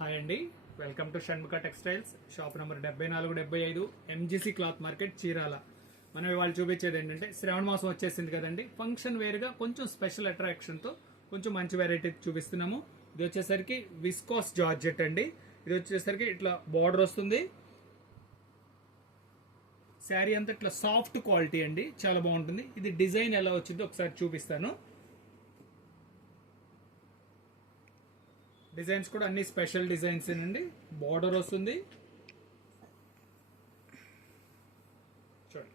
Hi అండి, welcome to Shanmukha textiles. Shop number 7475 MGC cloth market, Chirala. మనం ఇవాళ చూపించేది ఏంటంటే శ్రావణ మాసం వచ్చేసింది కదండి. ఫంక్షన్ వేర్గా కొంచెం స్పెషల్ అట్రాక్షన్తో కొంచెం మంచి వెరైటీ చూపిస్తున్నాము. ఇది వచ్చేసరికి విస్కాస్ జార్జెట్ అండి. ఇది వచ్చేసరికి ఇట్లా బార్డర్ వస్తుంది. శారీ అంతా ఇట్లా సాఫ్ట్ క్వాలిటీ అండి, చాలా బాగుంటుంది. ఇది డిజైన్ ఎలా వచ్చిందో ఒకసారి చూపిస్తాను. డిజైన్స్ కూడా అన్ని స్పెషల్ డిజైన్స్ అండి. బార్డర్ వస్తుంది చూడండి.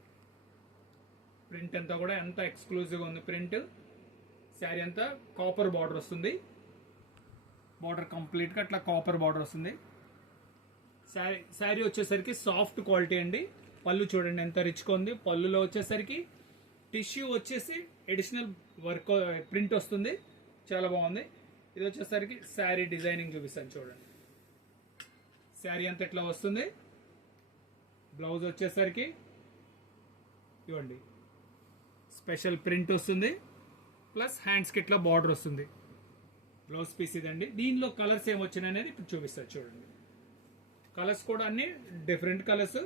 ప్రింట్ అంతా కూడా ఎంత ఎక్స్క్లూజివ్గా ఉంది ప్రింట్. శారీ అంతా కాపర్ బార్డర్ వస్తుంది. బార్డర్ కంప్లీట్గా అట్లా కాపర్ బార్డర్ వస్తుంది. శారీ వచ్చేసరికి సాఫ్ట్ క్వాలిటీ అండి. పళ్ళు చూడండి ఎంత రిచ్గా ఉంది. పళ్ళులో వచ్చేసరికి టిష్యూ వచ్చేసి ఎడిషనల్ వర్క్ ప్రింట్ వస్తుంది, చాలా బాగుంది. ఇది వచ్చేసరికి శారీ డిజైనింగ్ చూపిస్తాను చూడండి. శారీ అంతా ఇట్లా వస్తుంది. బ్లౌజ్ వచ్చేసరికి ఇవ్వండి స్పెషల్ ప్రింట్ వస్తుంది, ప్లస్ హ్యాండ్స్కి ఇట్లా బార్డర్ వస్తుంది. బ్లౌజ్ పీస్ ఇదండి. దీనిలో కలర్స్ ఏమొచ్చినాయి అనేది ఇప్పుడు చూపిస్తాను చూడండి. కలర్స్ కూడా అన్ని డిఫరెంట్ కలర్స్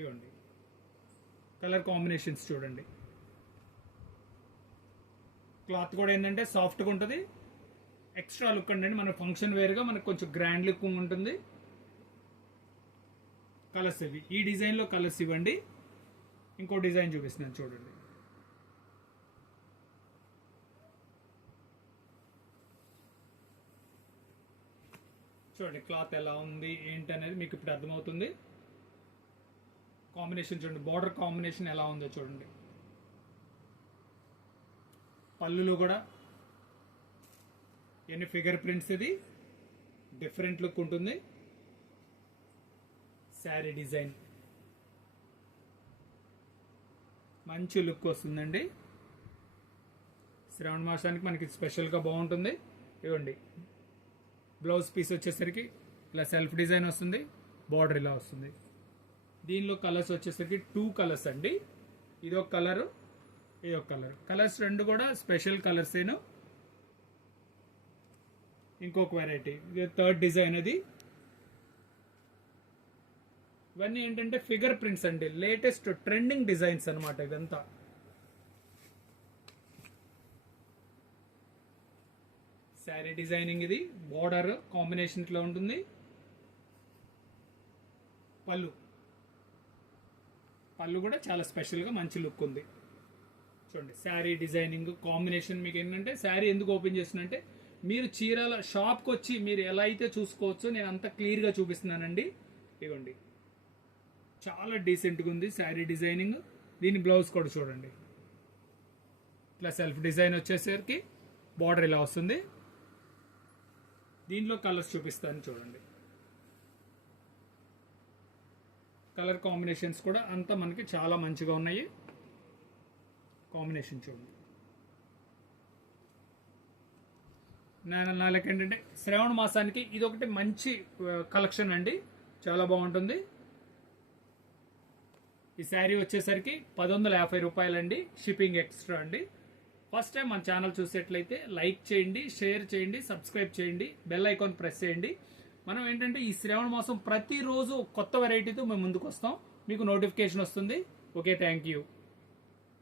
ఇవ్వండి. కలర్ కాంబినేషన్స్ చూడండి. క్లాత్ కూడా ఏంటంటే సాఫ్ట్గా ఉంటుంది, ఎక్స్ట్రా లుక్ అండి. మన ఫంక్షన్ వేర్గా మనకు కొంచెం గ్రాండ్ లుక్ ఉంటుంది. కలర్స్ ఇవి, ఈ డిజైన్లో కలర్స్ ఇవ్వండి. ఇంకో డిజైన్ చూపిస్తున్నాను చూడండి. చూడండి క్లాత్ ఎలా ఉంది ఏంటి అనేది మీకు ఇప్పుడు అర్థమవుతుంది. కాంబినేషన్ చూడండి, బార్డర్ కాంబినేషన్ ఎలా ఉందో చూడండి. పళ్ళులో కూడా ఎన్ని ఫిగర్ ప్రింట్స్, ఇది డిఫరెంట్ లుక్ ఉంటుంది. శారీ డిజైన్ మంచి లుక్ వస్తుందండి. శ్రావణ మాసానికి మనకి స్పెషల్గా బాగుంటుంది. ఇవ్వండి బ్లౌజ్ పీస్ వచ్చేసరికి ఇలా సెల్ఫ్ డిజైన్ వస్తుంది, బార్డర్ ఇలా వస్తుంది. దీనిలో కలర్స్ వచ్చేసరికి 2 కలర్స్ అండి. ఇదొక కలరు, ఇదొక కలర్. కలర్స్ రెండు కూడా స్పెషల్ కలర్స్ ఏను. ఇంకొక వెరైటీ, ఇది థర్డ్ డిజైన్. అది ఇవన్నీ ఏంటంటే ఫిగర్ ప్రింట్స్ అండి, లేటెస్ట్ ట్రెండింగ్ డిజైన్స్ అనమాట ఇదంతా. శారీ డిజైనింగ్ ఇది. బార్డర్ కాంబినేషన్ ఇట్లా ఉంటుంది. పళ్ళు కూడా చాలా స్పెషల్గా మంచి లుక్ ఉంది చూడండి. శారీ డిజైనింగ్ కాంబినేషన్ మీకు ఏంటంటే, శారీ ఎందుకు ఓపెన్ చేస్తున్నంటే మీరు చీరాల షాప్కి వచ్చి మీరు ఎలా అయితే చూసుకోవచ్చో నేను అంత క్లియర్గా చూపిస్తున్నానండి. ఇవ్వండి చాలా డీసెంట్గా ఉంది శారీ డిజైనింగ్. దీని బ్లౌజ్ కూడా చూడండి, ఇట్లా సెల్ఫ్ డిజైన్ వచ్చేసరికి బార్డర్ ఇలా వస్తుంది. దీనిలో కలర్స్ చూపిస్తాను చూడండి. కలర్ కాంబినేషన్స్ కూడా అంతా మనకి చాలా మంచిగా ఉన్నాయి. కాంబినేషన్ చూడండి. నాలుగు ఏంటంటే శ్రావణ మాసానికి ఇది ఒకటి మంచి కలెక్షన్ అండి, చాలా బాగుంటుంది. ఈ శారీ వచ్చేసరికి 1150 రూపాయలండి, షిప్పింగ్ ఎక్స్ట్రా అండి. ఫస్ట్ టైం మన ఛానల్ చూసేట్లయితే లైక్ చేయండి, షేర్ చేయండి, సబ్స్క్రైబ్ చేయండి, బెల్ ఐకాన్ ప్రెస్ చేయండి. మనం ఏంటంటే ఈ శ్రావణ మాసం ప్రతిరోజు కొత్త వెరైటీతో మేము ముందుకు వస్తాం, మీకు నోటిఫికేషన్ వస్తుంది. Okay, thank you.